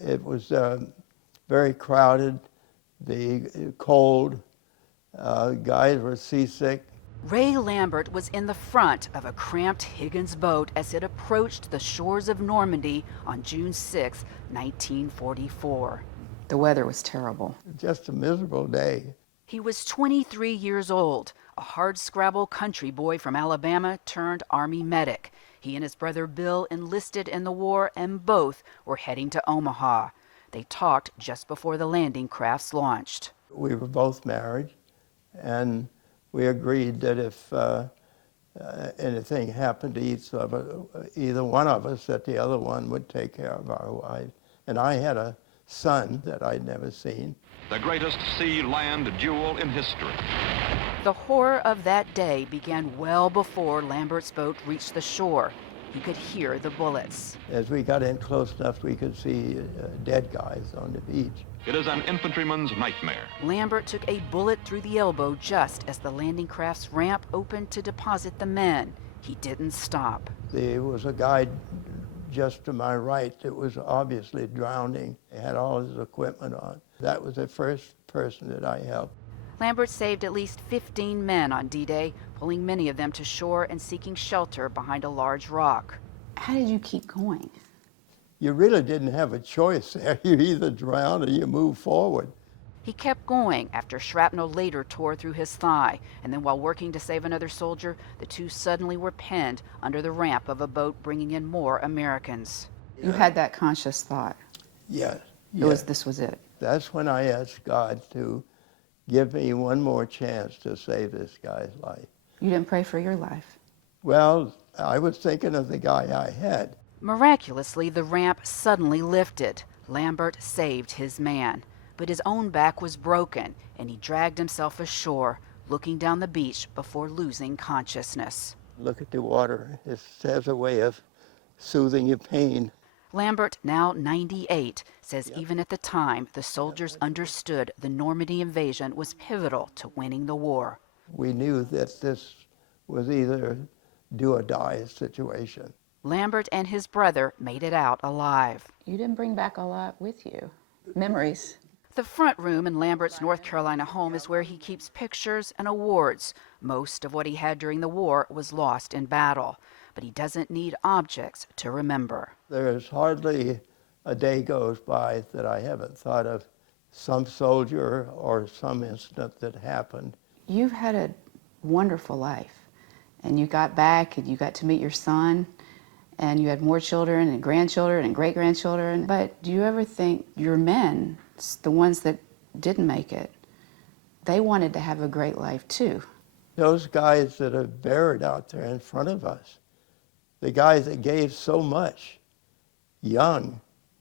It was very crowded, the cold, guys were seasick. Ray Lambert was in the front of a cramped Higgins boat as it approached the shores of Normandy on June 6, 1944. The weather was terrible. Just a miserable day. He was 23 years old, a hardscrabble country boy from Alabama turned Army medic. He and his brother Bill enlisted in the war and both were heading to Omaha. They talked just before the landing crafts launched. We were both married, and we agreed that if anything happened to either one of us, that the other one would take care of our wife. And I had a son that I'd never seen. The greatest sea-land duel in history. The horror of that day began well before Lambert's boat reached the shore. He could hear the bullets. As we got in close enough, we could see dead guys on the beach. It is an infantryman's nightmare. Lambert took a bullet through the elbow just as the landing craft's ramp opened to deposit the men. He didn't stop. There was a guy just to my right that was obviously drowning. He had all his equipment on. That was the first person that I helped. Lambert saved at least 15 men on D-Day, pulling many of them to shore and seeking shelter behind a large rock. How did you keep going? You really didn't have a choice there. You either drown or you move forward. He kept going after shrapnel later tore through his thigh, and then while working to save another soldier, the two suddenly were pinned under the ramp of a boat bringing in more Americans. You had that conscious thought. Yes. This was it. That's when I asked God to give me one more chance to save this guy's life. You didn't pray for your life. Well, I was thinking of the guy I had. Miraculously, the ramp suddenly lifted. Lambert saved his man, but his own back was broken, and he dragged himself ashore, looking down the beach before losing consciousness. Look at the water. It has a way of soothing your pain. Lambert, now 98, says even at the time, the soldiers understood the Normandy invasion was pivotal to winning the war. We knew that this was either do or die situation. Lambert and his brother made it out alive. You didn't bring back a lot with you. Memories. The front room in Lambert's North Carolina home is where he keeps pictures and awards. Most of what he had during the war was lost in battle, but he doesn't need objects to remember. There's hardly a day goes by that I haven't thought of some soldier or some incident that happened. You've had a wonderful life, and you got back and you got to meet your son, and you had more children and grandchildren and great-grandchildren. But do you ever think your men, the ones that didn't make it, they wanted to have a great life too? Those guys that are buried out there in front of us, the guys that gave so much, young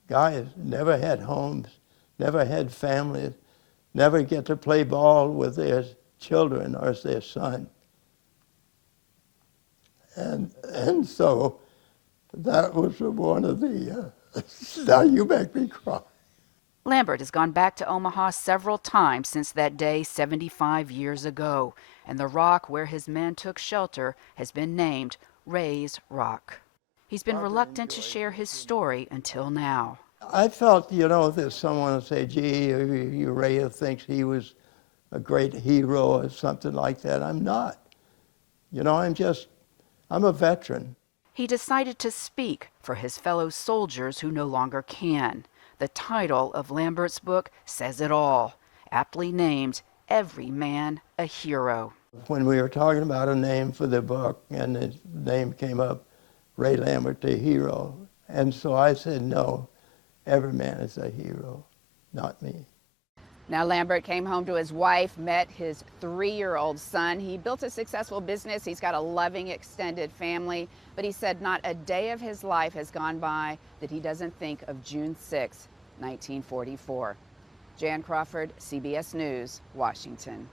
guys, never had homes, never had families, never get to play ball with their children or their son. And so that was one of the, now you make me cry. Lambert has gone back to Omaha several times since that day 75 years ago, and the rock where his men took shelter has been named Ray's Rock. He's been reluctant to share his story until now. I felt, that someone would say, gee, Ray thinks he was a great hero or something like that. I'm not. I'm a veteran. He decided to speak for his fellow soldiers who no longer can. The title of Lambert's book says it all, aptly named Every Man a Hero. When we were talking about a name for the book, and the name came up, Ray Lambert, the hero. And so I said, no, every man is a hero, not me. Now Lambert came home to his wife, met his 3-year-old son. He built a successful business. He's got a loving extended family. But he said not a day of his life has gone by that he doesn't think of June 6, 1944. Jan Crawford, CBS News, Washington.